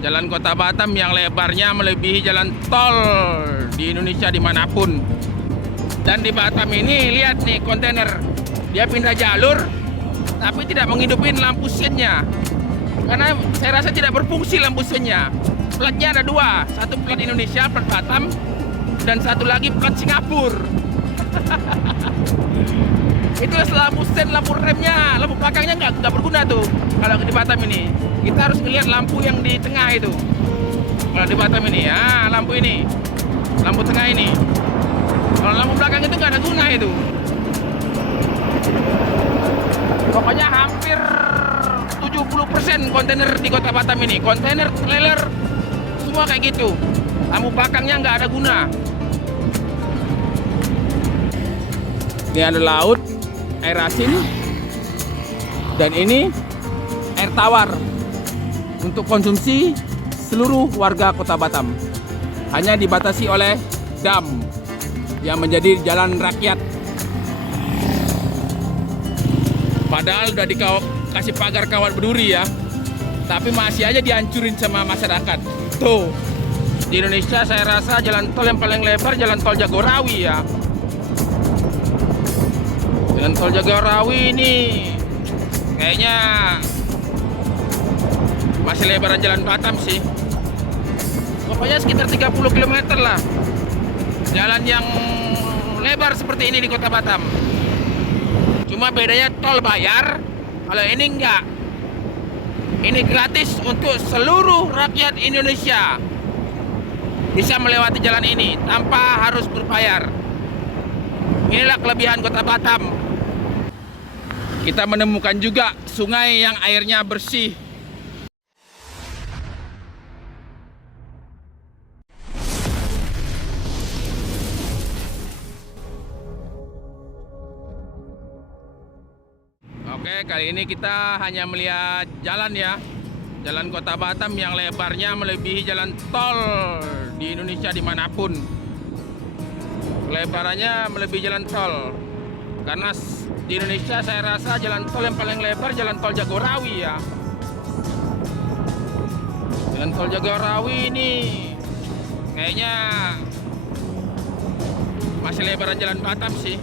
Jalan Kota Batam yang lebarnya melebihi jalan tol di Indonesia dimanapun. Dan di Batam ini lihat nih kontainer, dia pindah jalur tapi tidak menghidupin lampu sennya, karena saya rasa tidak berfungsi lampu sennya. Platnya ada dua, satu plat Indonesia, plat Batam, dan satu lagi plat Singapura. Itu lampu sen, lampu remnya, lampu belakangnya nggak berguna tuh kalau di Batam ini. Kita harus melihat lampu yang di tengah itu. Kalau di Batam ini, ya lampu ini, lampu tengah ini. Kalau lampu belakang itu nggak ada guna itu. Pokoknya hampir 70% kontainer di Kota Batam ini, kontainer, trailer, semua kayak gitu. Lampu belakangnya nggak ada guna. Ini ada laut, air asin, dan ini air tawar untuk konsumsi seluruh warga Kota Batam. Hanya dibatasi oleh dam yang menjadi jalan rakyat. Padahal udah dikasih pagar kawat berduri ya, tapi masih aja dihancurin sama masyarakat. Tuh, di Indonesia saya rasa jalan tol yang paling lebar jalan tol Jagorawi ya. Jalan tol Jagorawi ini kayaknya masih lebaran jalan Batam sih. Pokoknya sekitar 30 km lah. Jalan yang lebar seperti ini di Kota Batam. Cuma bedanya tol bayar, kalau ini enggak. Ini gratis untuk seluruh rakyat Indonesia. Bisa melewati jalan ini tanpa harus berbayar. Inilah kelebihan Kota Batam. Kita menemukan juga sungai yang airnya bersih. Oke, kali ini kita hanya melihat jalan ya. Jalan Kota Batam yang lebarnya melebihi jalan tol di Indonesia dimanapun. Lebarannya melebihi jalan tol. Karena di Indonesia saya rasa jalan tol yang paling lebar jalan tol Jagorawi ya. Jalan tol Jagorawi ini kayaknya masih lebaran jalan Batam sih.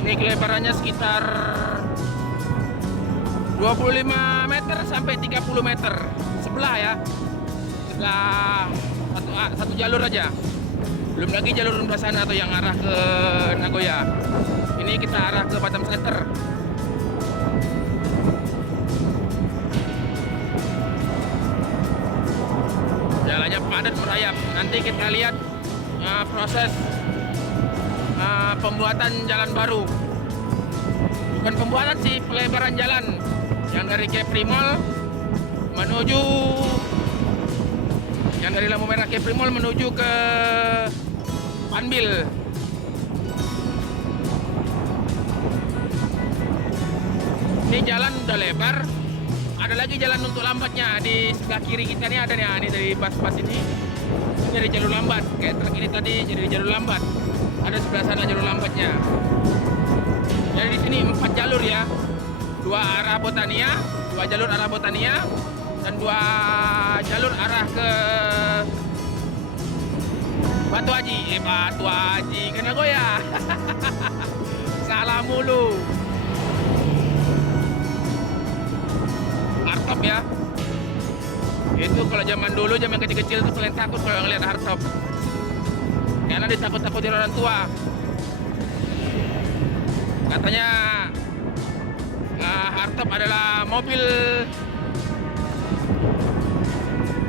Ini kelebarannya sekitar 25 meter sampai 30 meter sebelah ya. Sebelah satu jalur aja. Belum lagi jalur sebelah sana atau yang arah ke Nagoya. Ini kita arah ke Batam Center. Jalannya padat merayap. Nanti kita lihat proses pembuatan jalan baru. Bukan pembuatan sih, pelebaran jalan. Yang dari Kepri Mall menuju, yang dari lampu merah Kepri Mall menuju ke Panbil. Ini jalan udah lebar. Ada lagi jalan untuk lambatnya di sebelah kiri kita nih, ada nih, ini dari bus-bus ini jadi jalur lambat. Kayak truk ini tadi jadi jalur lambat. Ada sebelah sana jalur lambatnya. Jadi di sini 4 jalur ya. 2 arah Botania, 2 jalur arah Botania, dan 2 jalur arah ke Batu Haji. Batu Haji ke Nagoya. Salah mulu. Hardtop ya. Itu kalau zaman dulu, zaman kecil-kecil tuh paling takut kalau ngeliat hardtop. Karena ditakut-takutin orang tua. Katanya hardtop adalah mobil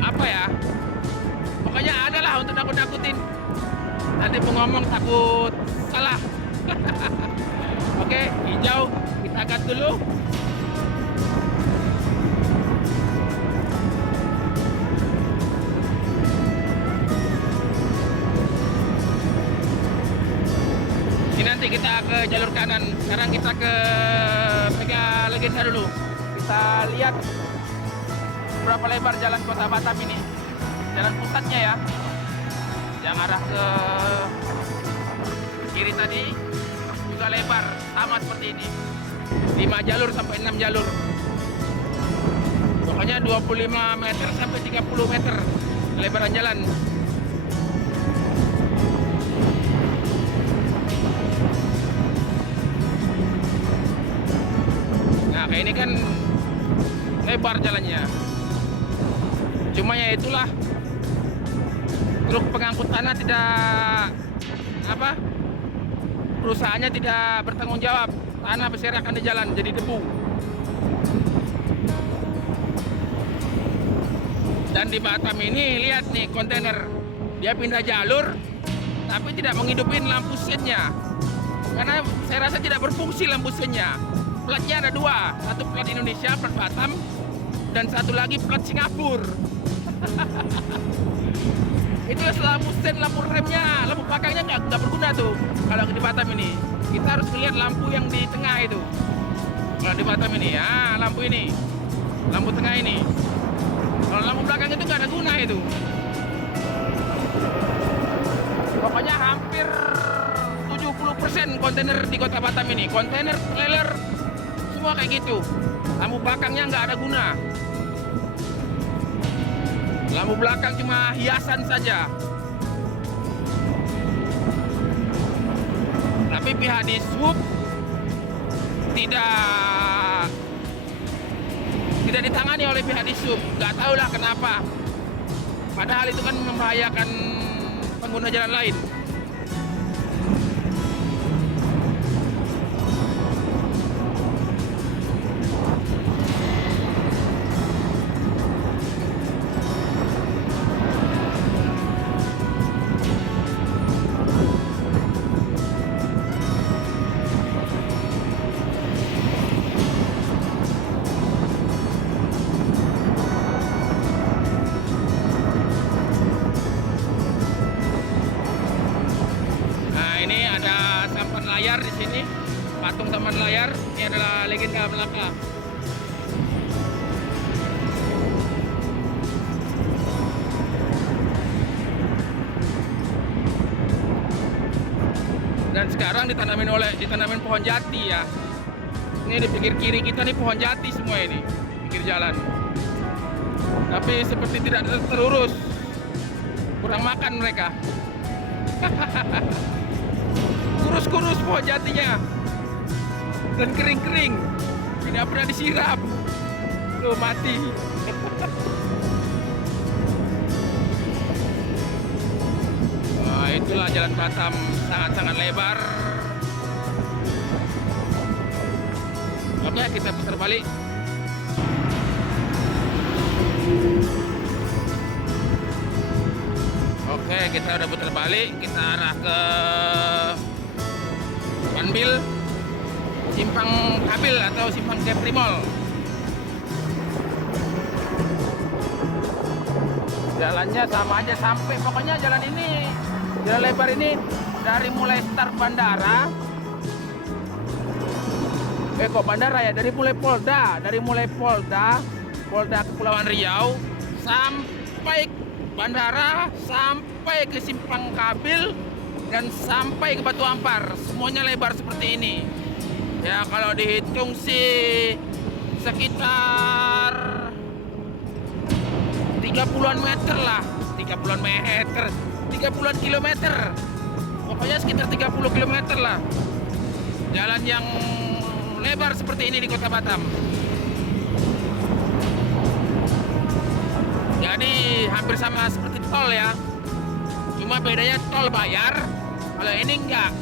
apa ya? Pokoknya ada lah untuk nakut-nakutin. Nanti pengomong takut salah. Oke, hijau kita gas dulu. Ini nanti kita ke jalur kanan. Sekarang kita ke Mega Legenda dulu. Kita lihat berapa lebar jalan Kota Batam ini. Jalan pusatnya ya. Yang arah ke kiri tadi juga lebar, sama seperti ini. 5 jalur sampai 6 jalur. Pokoknya 25 meter sampai 30 meter lebaran jalan. Nah, kayak ini kan lebar jalannya. Cuma ya itulah, truk pengangkut tanah tidak perusahaannya tidak bertanggung jawab. Tanah berserakan di jalan jadi debu. Dan di Batam ini lihat nih kontainer, dia pindah jalur tapi tidak menghidupin lampu sennya, karena saya rasa tidak berfungsi lampu sennya. Platnya ada dua, satu plat Indonesia, plat Batam, dan satu lagi plat Singapura. Itulah lampu sen, lampu remnya, lampu belakangnya nggak berguna tuh. Kalau di Batam ini kita harus melihat lampu yang di tengah itu. Kalau di Batam ini, ya lampu ini, lampu tengah ini. Kalau lampu belakang itu nggak ada guna itu. Pokoknya hampir 70% kontainer di kota Batam ini, kontainer trailer semua kayak gitu. Lampu belakangnya nggak ada guna. Lampu belakang cuma hiasan saja. Tapi pihak Dishub tidak ditangani oleh pihak Dishub. Nggak tahulah kenapa. Padahal itu kan membahayakan pengguna jalan lain. Layar di sini, patung Taman Layar. Ini adalah legenda Melaka. Dan sekarang ditanamin pohon jati ya. Ini di pinggir kiri kita nih pohon jati semua ini, pinggir jalan. Tapi seperti tidak terurus, kurang makan mereka. Kurus-kurus pohon jatinya dan kering-kering, tidak pernah disiram. Loh, mati. Nah, itulah jalan Batam, sangat-sangat lebar. Oke, kita putar balik. Oke, kita udah putar balik, kita arah ke Panbil, Simpang Kabil atau Simpang Keprimol. Jalannya sama aja sampai, pokoknya jalan ini, jalan lebar ini dari mulai start bandara. Kok bandara ya? Dari mulai Polda Kepulauan Riau sampai bandara, sampai ke Simpang Kabil, dan sampai ke Batu Ampar, semuanya lebar seperti ini. Ya kalau dihitung sih sekitar 30-an meter lah, 30-an meter, 30-an kilometer. Pokoknya sekitar 30 kilometer lah. Jalan yang lebar seperti ini di kota Batam. Jadi hampir sama seperti tol ya. Cuma bedanya tol bayar, kalau ini enggak.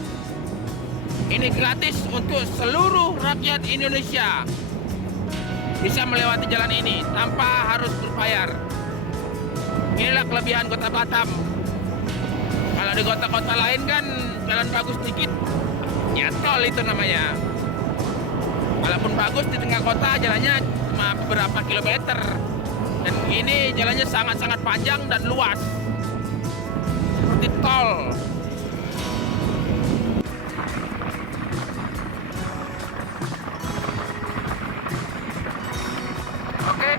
Ini gratis untuk seluruh rakyat Indonesia. Bisa melewati jalan ini tanpa harus berbayar. Inilah kelebihan kota Batam. Kalau di kota-kota lain kan jalan bagus dikit, ya tol itu namanya. Walaupun bagus di tengah kota, jalannya cuma beberapa kilometer. Dan ini jalannya sangat-sangat panjang dan luas, seperti tol. Oke,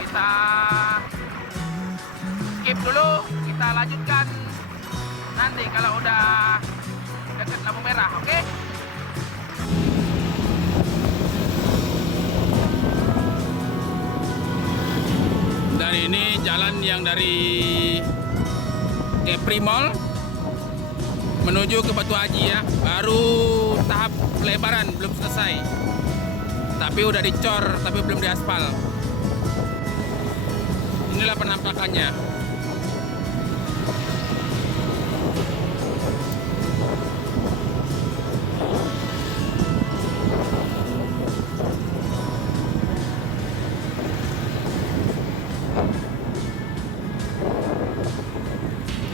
kita skip dulu, kita lanjutkan nanti kalau udah dekat lampu merah. Oke. Dan ini jalan yang dari Kepri Mall menuju ke Batu Haji ya. Baru tahap pelebaran, belum selesai. Tapi udah dicor, tapi belum diaspal. Inilah penampakannya.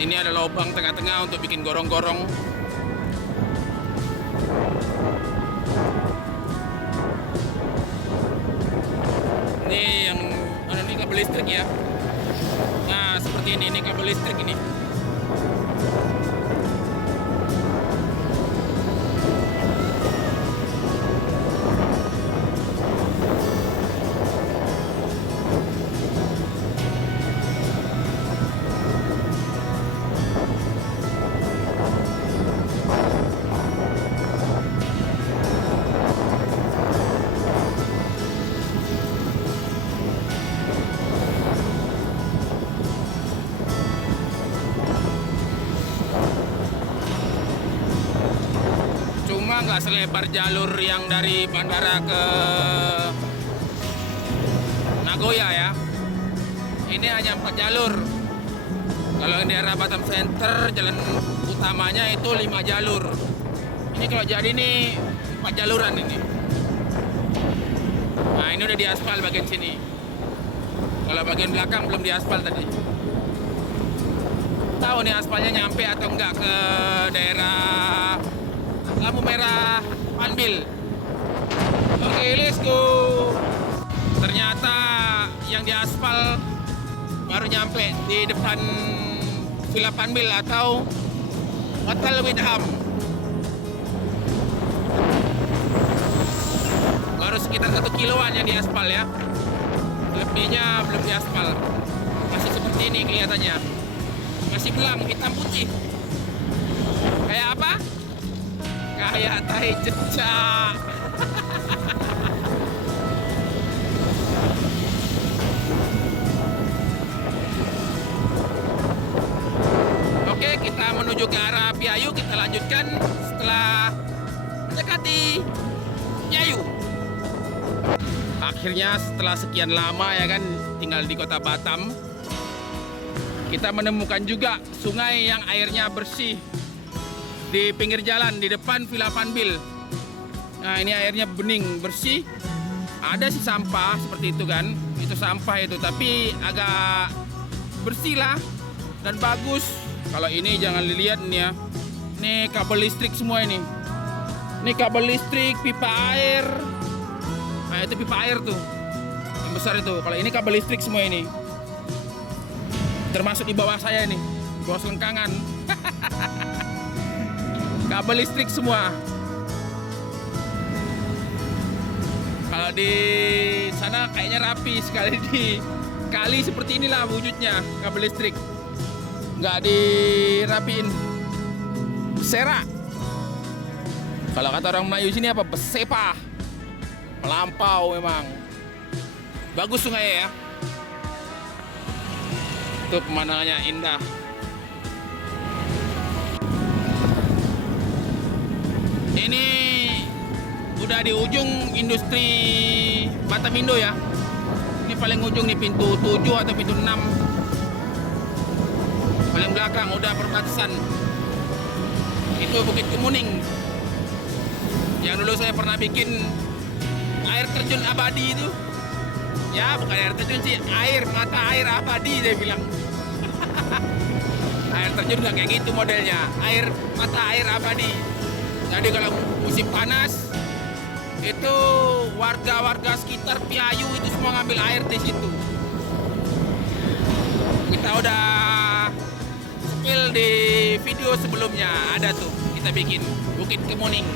Ini ada lubang tengah-tengah untuk bikin gorong-gorong. Ini yang ada ini kabel listrik ya. Nah, seperti ini kabel listrik ini. Cuma nggak selebar jalur yang dari bandara ke Nagoya ya. Ini hanya 4 jalur. Kalau yang daerah Batam Center, jalan utamanya itu 5 jalur. Ini kalau jadi ini 4 jaluran ini. Nah, ini udah diaspal bagian sini. Kalau bagian belakang belum diaspal tadi. Tahu nih aspalnya nyampe atau enggak ke daerah lampu merah Panbil. Oke, let's go. Ternyata yang diaspal baru nyampe di depan Villa Panbil atau Hotel Windham. Baru sekitar 1 kiloan yang diaspal ya. Lebihnya belum diaspal. Masih seperti ini kelihatannya. Masih belang, hitam putih. Kayak apa? Kayak tahi cecak. Oke, kita menuju ke arah Piayu. Kita lanjutkan setelah mendekati Piayu. Akhirnya setelah sekian lama ya kan tinggal di kota Batam, kita menemukan juga sungai yang airnya bersih di pinggir jalan di depan Villa Panbil. Nah, ini airnya bening, bersih. Ada sih sampah seperti itu kan. Itu sampah itu, tapi agak bersih lah dan bagus. Kalau ini jangan dilihat nih ya. Ini kabel listrik semua ini. Ini kabel listrik, pipa air. Nah, itu pipa air tuh. Yang besar itu. Kalau ini kabel listrik semua ini. Termasuk di bawah saya nih, di bawah selengkangan. Kabel listrik semua. Kalau di sana kayaknya rapi sekali, di kali seperti inilah wujudnya kabel listrik. Nggak dirapiin. Bersera. Kalau kata orang Melayu sini apa? Besepah. Melampau memang. Bagus sungai ya. Itu pemandangannya indah. Ini udah di ujung industri Batamindo ya. Ini paling ujung nih, pintu 7 atau pintu 6. Paling belakang udah perbatasan. Itu Bukit Kemuning. Yang dulu saya pernah bikin air terjun abadi itu. Ya, bukan air terjun sih, mata air abadi dia bilang. Air terjun nggak kayak gitu modelnya, mata air abadi. Jadi kalau musim panas itu warga-warga sekitar Piayu itu semua ngambil air di situ. Kita udah spill di video sebelumnya, ada tuh kita bikin Bukit Kemuning.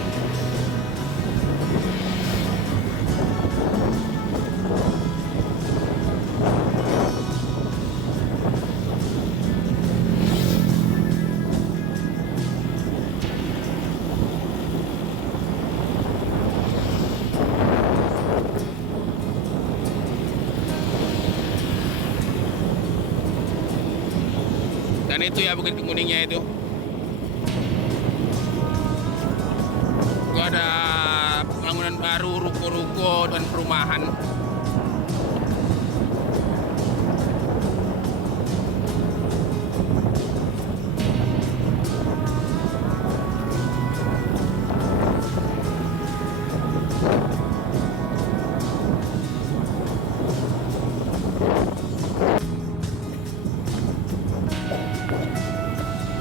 Dan itu ya Bukit Kemuningnya itu. Itu ada bangunan baru, ruko-ruko dan perumahan.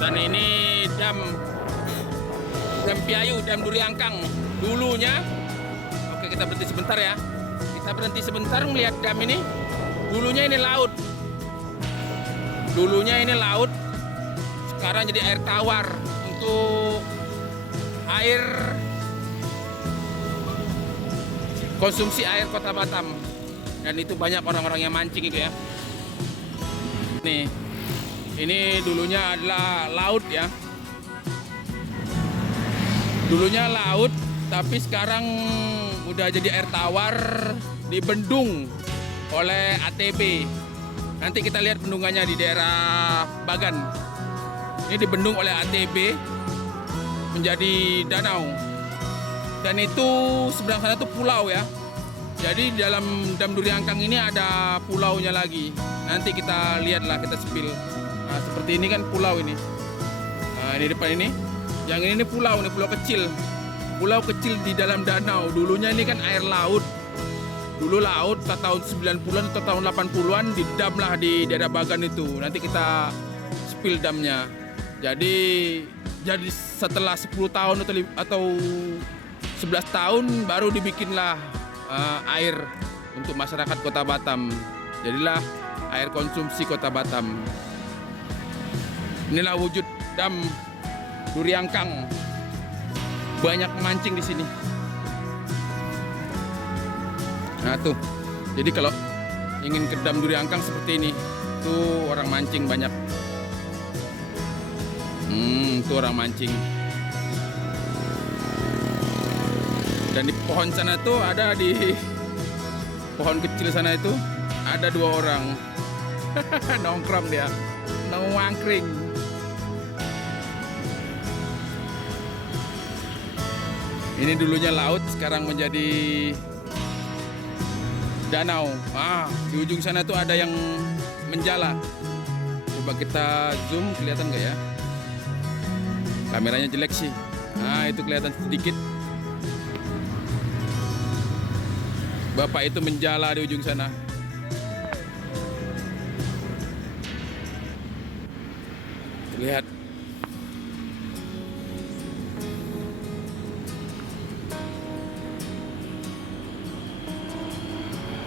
Dan ini dam Piayu, dam Duriangkang dulunya. Oke, kita berhenti sebentar ya. Kita berhenti sebentar melihat dam ini. Dulunya ini laut. Dulunya ini laut. Sekarang jadi air tawar untuk air konsumsi air Kota Batam. Dan itu banyak orang-orang yang mancing itu ya. Nih. Ini dulunya adalah laut ya. Dulunya laut, tapi sekarang udah jadi air tawar, dibendung oleh ATB. Nanti kita lihat bendungannya di daerah Bagan. Ini dibendung oleh ATB menjadi danau. Dan itu seberang sana tuh pulau ya. Jadi dalam Dam Duriangkang ini ada pulaunya lagi. Nanti kita lihatlah, kita spill. Nah, seperti ini kan pulau ini. Nah, ini depan ini. Yang ini pulau, ini pulau kecil. Pulau kecil di dalam danau. Dulunya ini kan air laut. Dulu laut, tahun 90-an atau tahun 80-an didam lah di daerah Bagan itu. Nanti kita spill damnya. Jadi setelah 10 tahun atau 11 tahun baru dibikinlah air untuk masyarakat Kota Batam. Jadilah air konsumsi Kota Batam. Inilah wujud Dam Duriangkang. Banyak mancing di sini. Nah tuh, jadi kalau ingin ke Dam Duriangkang seperti ini, tuh orang mancing banyak. Tuh orang mancing. Dan di pohon sana tuh ada, di pohon kecil sana itu ada 2 orang nongkrong dia, nongkrong. Ini dulunya laut, sekarang menjadi danau. Di ujung sana tuh ada yang menjala. Coba kita zoom, kelihatan nggak ya? Kameranya jelek sih. Itu kelihatan sedikit. Bapak itu menjala di ujung sana. Lihat.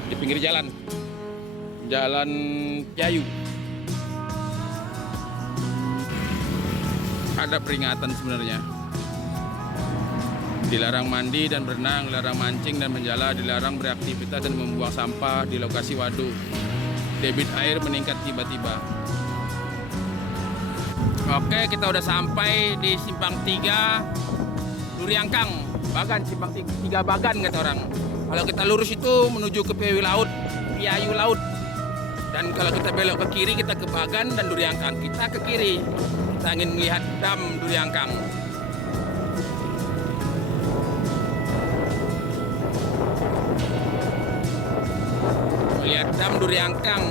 Di pinggir jalan. Jalan Piayu. Ada peringatan sebenarnya. Dilarang mandi dan berenang, dilarang mancing dan menjala, dilarang beraktivitas dan membuang sampah di lokasi waduk. Debit air meningkat tiba-tiba. Oke, kita udah sampai di Simpang 3 Duriangkang. Bagan, Simpang 3 Bagan kata orang. Kalau kita lurus itu menuju ke Piayu Laut. Dan kalau kita belok ke kiri kita ke Bagan dan Duriangkang. Kita ke kiri. Kita ingin melihat Dam Duriangkang. Melihat Dam Duriangkang.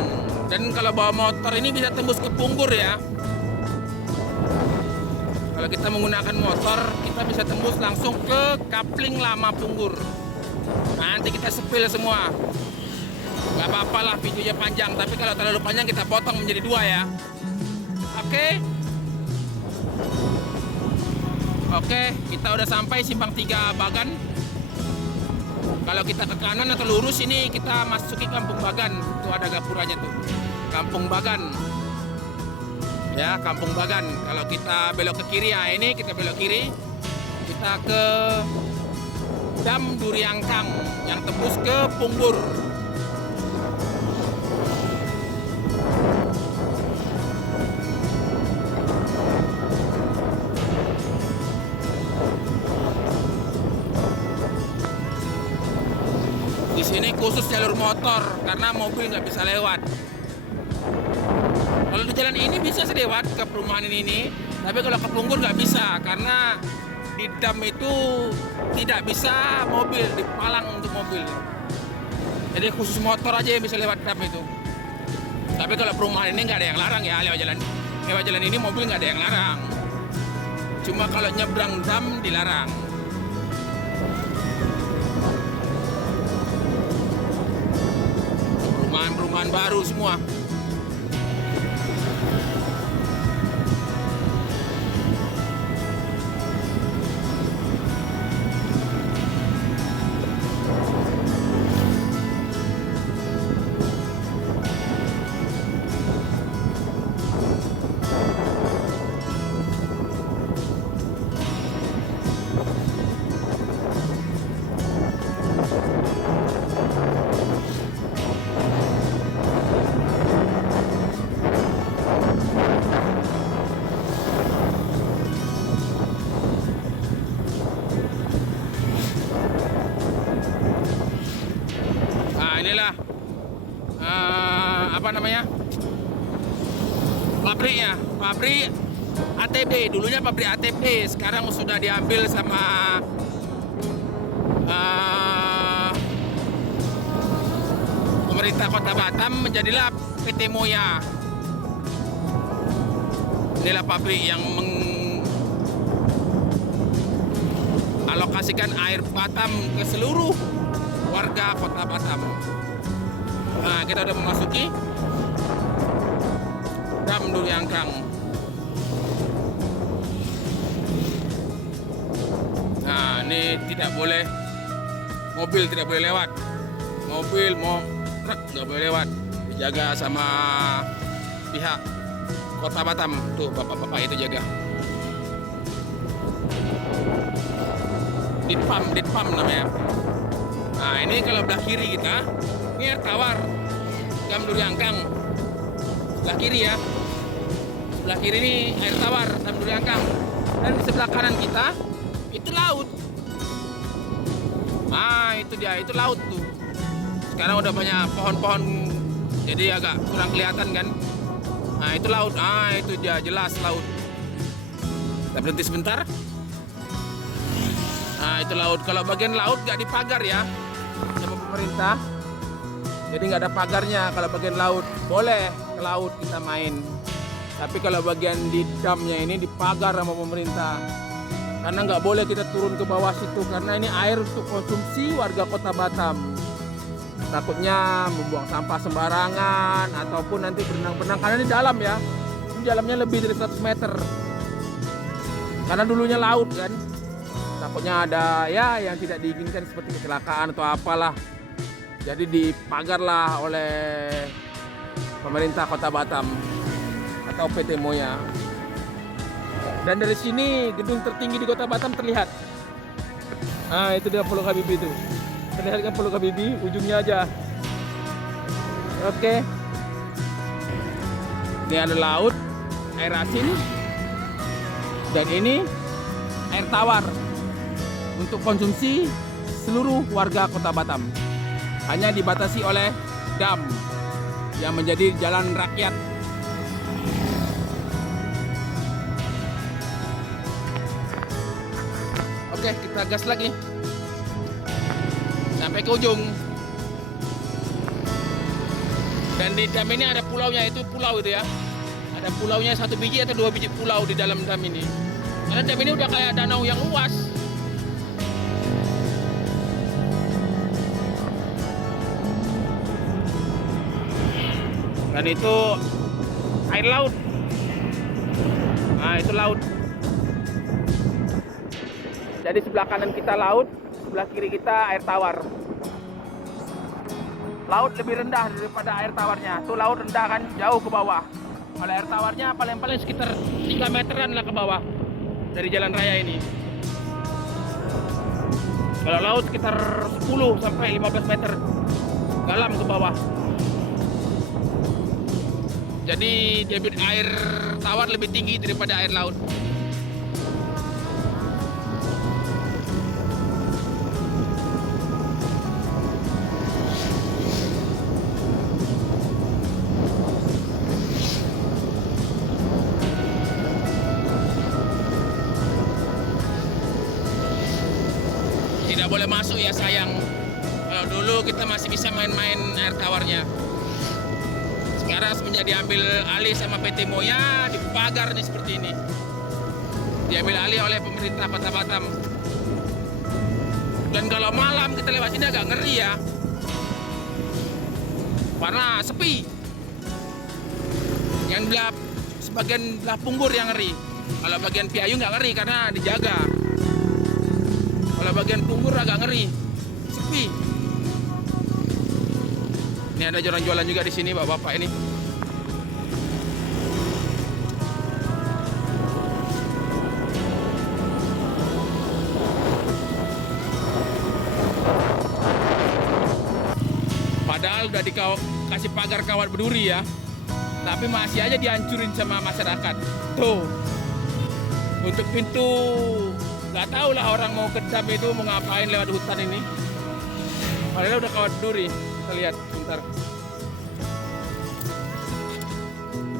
Dan kalau bawa motor ini bisa tembus ke Punggur ya. Kalau kita menggunakan motor, kita bisa tembus langsung ke Kapling Lama Punggur. Nanti kita spill semua. Gak apa-apa lah videonya panjang, tapi kalau terlalu panjang kita potong menjadi 2 ya. Oke, kita udah sampai Simpang 3 Bagan. Kalau kita ke kanan atau lurus ini kita masuki Kampung Bagan. Tuh ada gapuranya tuh. Kampung Bagan. Ya, Kampung Bagan. Kalau kita belok ke kiri, ya ini kita belok kiri. Kita ke Dam Duriangkang yang tembus ke Punggur. Di sini khusus jalur motor karena mobil nggak bisa lewat. Kalau di jalan ini bisa sih lewat ke perumahan ini, tapi kalau ke Punggur nggak bisa karena di dam itu tidak bisa mobil, dipalang untuk mobil. Jadi khusus motor aja yang bisa lewat dam itu. Tapi kalau perumahan ini nggak ada yang larang ya, lewat jalan ini mobil nggak ada yang larang. Cuma kalau nyebrang dam dilarang. Perumahan baru semua. Inilah apa namanya, pabriknya, pabrik ATB. Dulunya pabrik ATB, sekarang sudah diambil sama pemerintah Kota Batam, menjadilah PT Moya. Inilah pabrik yang mengalokasikan air Batam ke seluruh warga Kota Batam. Nah, kita udah memasuki Dam Duri Angkang. Nah, ini tidak boleh, mobil tidak boleh lewat. Mobil mau truk nggak boleh lewat. Dijaga sama pihak Kota Batam. Tuh bapak-bapak itu jaga. Ditpam namanya. Nah, ini kalau belah kiri kita, ini air tawar Dam Duri Angkang. Sebelah kiri ya. Sebelah kiri ini air tawar Dam Duri Angkang. Dan di sebelah kanan kita itu laut. Nah, itu dia, itu laut tuh. Sekarang udah banyak pohon-pohon, jadi agak kurang kelihatan kan. Nah, itu laut. Ah, itu dia, jelas laut. Kita berhenti sebentar. Nah, itu laut. Kalau bagian laut nggak dipagar ya sama pemerintah, jadi nggak ada pagarnya. Kalau bagian laut boleh ke laut kita main, tapi kalau bagian di damnya ini dipagar sama pemerintah, karena nggak boleh kita turun ke bawah situ, karena ini air untuk konsumsi warga Kota Batam. Takutnya membuang sampah sembarangan ataupun nanti berenang-berenang, karena ini dalam ya, ini dalamnya lebih dari 100 meter karena dulunya laut kan. Takutnya ada ya yang tidak diinginkan seperti kecelakaan atau apalah. Jadi dipagarlah oleh pemerintah Kota Batam atau PT Moya. Dan dari sini gedung tertinggi di Kota Batam terlihat. Nah, itu dia Pulau Habibie itu. Terlihat kan Pulau Habibie, ujungnya aja. Oke. Ini ada laut, air asin. Dan ini air tawar untuk konsumsi seluruh warga Kota Batam. Hanya dibatasi oleh dam yang menjadi jalan rakyat. Oke, kita gas lagi sampai ke ujung. Dan di dam ini ada pulaunya, itu pulau itu ya. Ada pulaunya, 1 biji atau 2 biji pulau di dalam dam ini. Karena dam ini udah kayak danau yang luas. Dan itu air laut. Nah, itu laut. Jadi sebelah kanan kita laut, sebelah kiri kita air tawar. Laut lebih rendah daripada air tawarnya. Tuh laut rendah kan, jauh ke bawah. Kalau air tawarnya paling-paling sekitar 3 meteran lah ke bawah dari jalan raya ini. Kalau laut sekitar 10 sampai 15 meter dalam ke bawah. Jadi debit air tawar lebih tinggi daripada air laut. tidak boleh masuk ya, sayang. Kalau dulu kita masih bisa main-main air tawarnya. Sekarang semenjak diambil alih sama PT Moya, dipagar nih seperti ini. Diambil alih oleh pemerintah Kota Batam. Dan kalau malam kita lewat sini agak ngeri ya. Karena sepi. Yang sebagian belah Punggur yang ngeri. Kalau bagian Piayu nggak ngeri karena dijaga. Kalau bagian Punggur agak ngeri, sepi. Ini ada jualan-jualan juga di sini, bapak-bapak ini. Padahal udah dikasih pagar kawat berduri ya, tapi masih aja dihancurin sama masyarakat. Tuh, untuk pintu nggak tahu lah orang mau kedam itu mau ngapain lewat hutan ini. Padahal udah kawat berduri. Kita lihat bentar.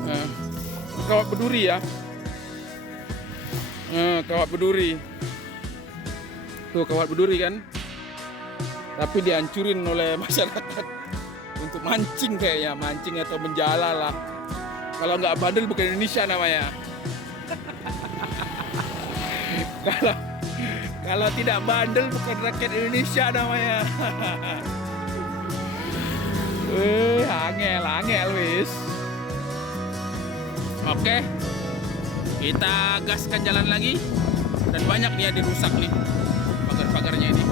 Nah, kawat berduri ya. Kawat berduri. Tuh kawat berduri kan. Tapi dihancurin oleh masyarakat untuk mancing kayaknya, mancing atau menjala lah. Kalau nggak bandel bukan Indonesia namanya. Kalau tidak bandel bukan rakyat Indonesia namanya. Angel wis. Oke, kita gaskan jalan lagi. Dan banyak nih ya dirusak nih pagar-pagarnya ini.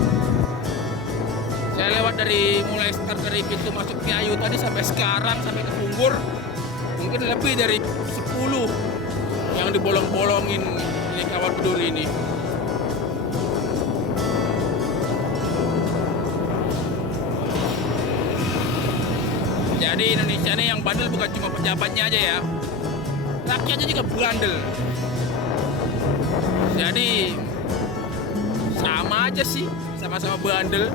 Saya lewat mulai start dari pintu masuk Piayu tadi sampai sekarang, sampai ke Punggur, mungkin lebih dari 10 yang dibolong-bolongin ini kawat berduri ini. Jadi Indonesia ini yang bandel bukan cuma pejabatnya aja ya, rakyatnya juga bandel. Jadi sama aja sih, sama-sama bandel.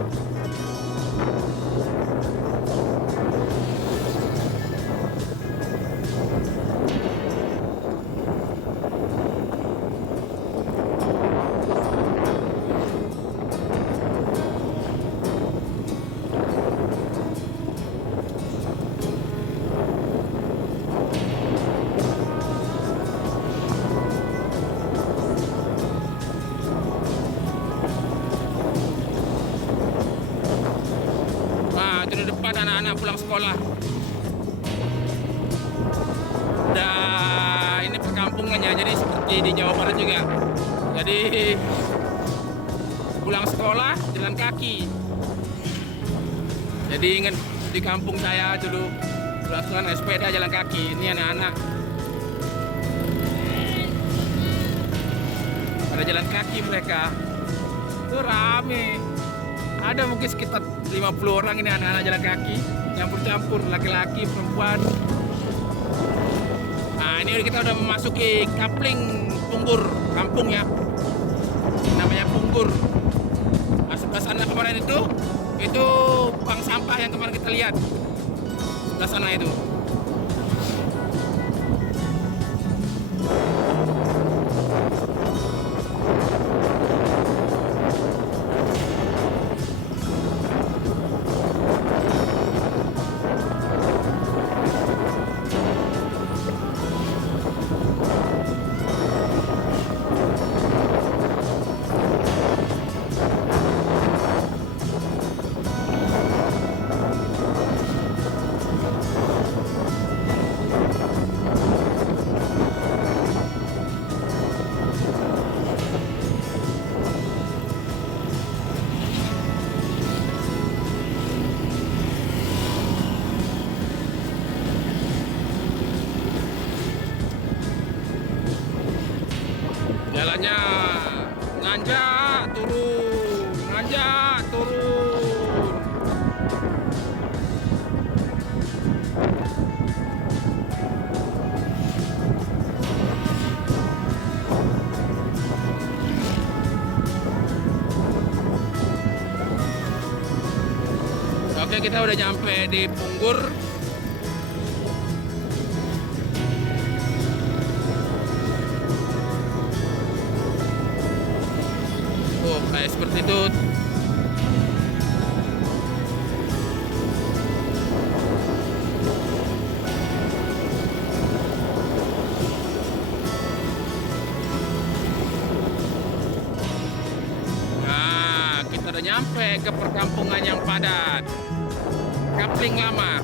Di depan anak-anak pulang sekolah. Dan ini perkampungannya, jadi seperti di Jawa Barat juga. Jadi pulang sekolah jalan kaki. Jadi ingat di kampung saya dulu pulang sekolah naik sepeda jalan kaki. Ini anak-anak pada jalan kaki mereka. Itu rame. Ada mungkin sekitar 50 orang ini anak-anak jalan kaki, campur-campur, laki-laki, perempuan. Nah ini kita udah memasuki kapling Punggur, kampung ya. Namanya Punggur. Nah sebelah sana kemarin itu bank sampah yang kemarin kita lihat. Sebelah sana itu. Jalannya nanjak turun, nanjak turun. Oke, kita udah nyampe di Punggur. Kayak seperti itu sampai ke perkampungan yang padat. Kapling lama.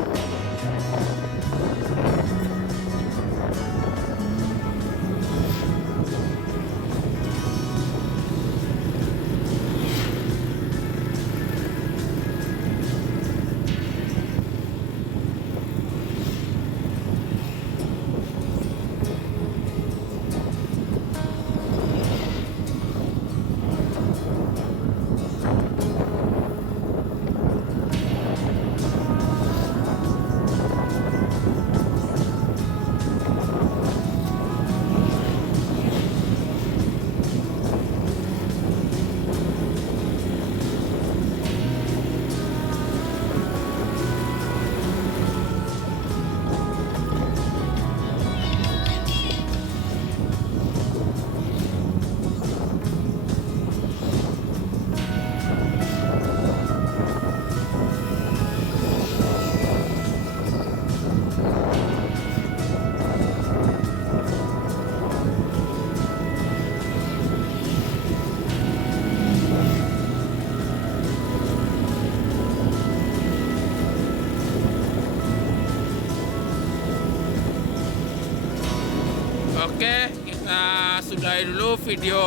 Oke, kita sudahi dulu video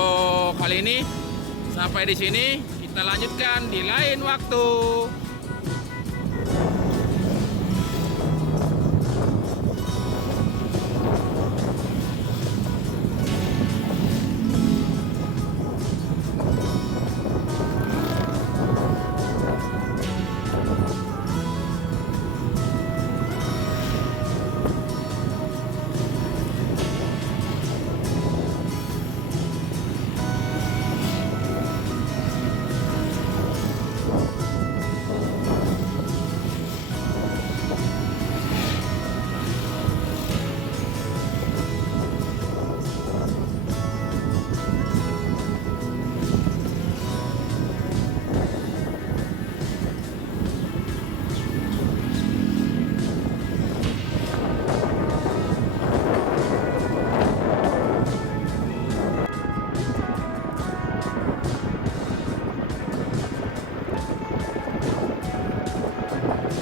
kali ini. Sampai di sini, kita lanjutkan di lain waktu.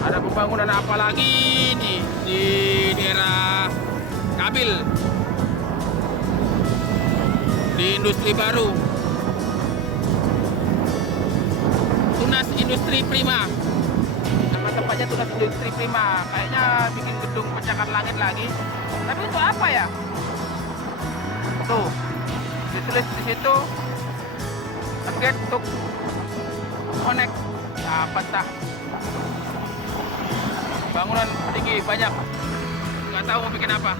Ada pembangunan apa lagi nih di daerah Kabil, di industri baru Tunas Industri Prima. Nama tempatnya Tunas Industri Prima. Kayaknya bikin gedung pencakar langit lagi. Tapi untuk apa ya? Tuh ditulis di situ target untuk connect. Apa tah? Bangunan tinggi banyak, nggak tahu mau bikin apa.